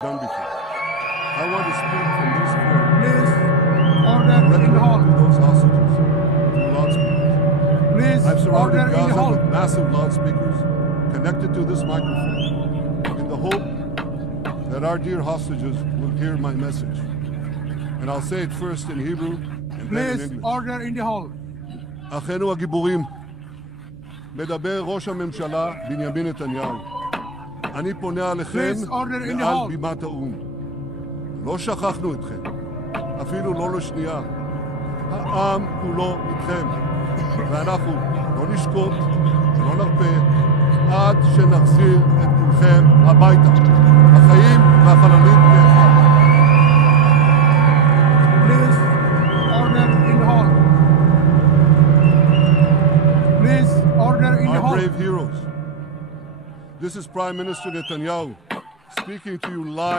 done before. I want to speak from this floor. Please, order in the hall. To those hostages through loudspeakers. Please, I've surrounded order in the Gaza hall. with massive loudspeakers connected to this microphone in the hope that our dear hostages will hear my message. And I'll say it first in Hebrew and then in Please, English. order in the hall. אחינו הגיבורים, מדבר ראש הממשלה בנימין נתניהו. אני פונה עליכם Please, order in the מעל hall. בימת האו"ם. לא שכחנו אתכם, אפילו לא לשנייה. העם כולו איתכם, ואנחנו לא נשקוט, לא נרפה, עד שנחזיר את כולכם הביתה. החיים והחללים כאחד. Please, order in the hall. Please, order in the Our hall. brave heroes. This is Prime Minister Netanyahu speaking to you live.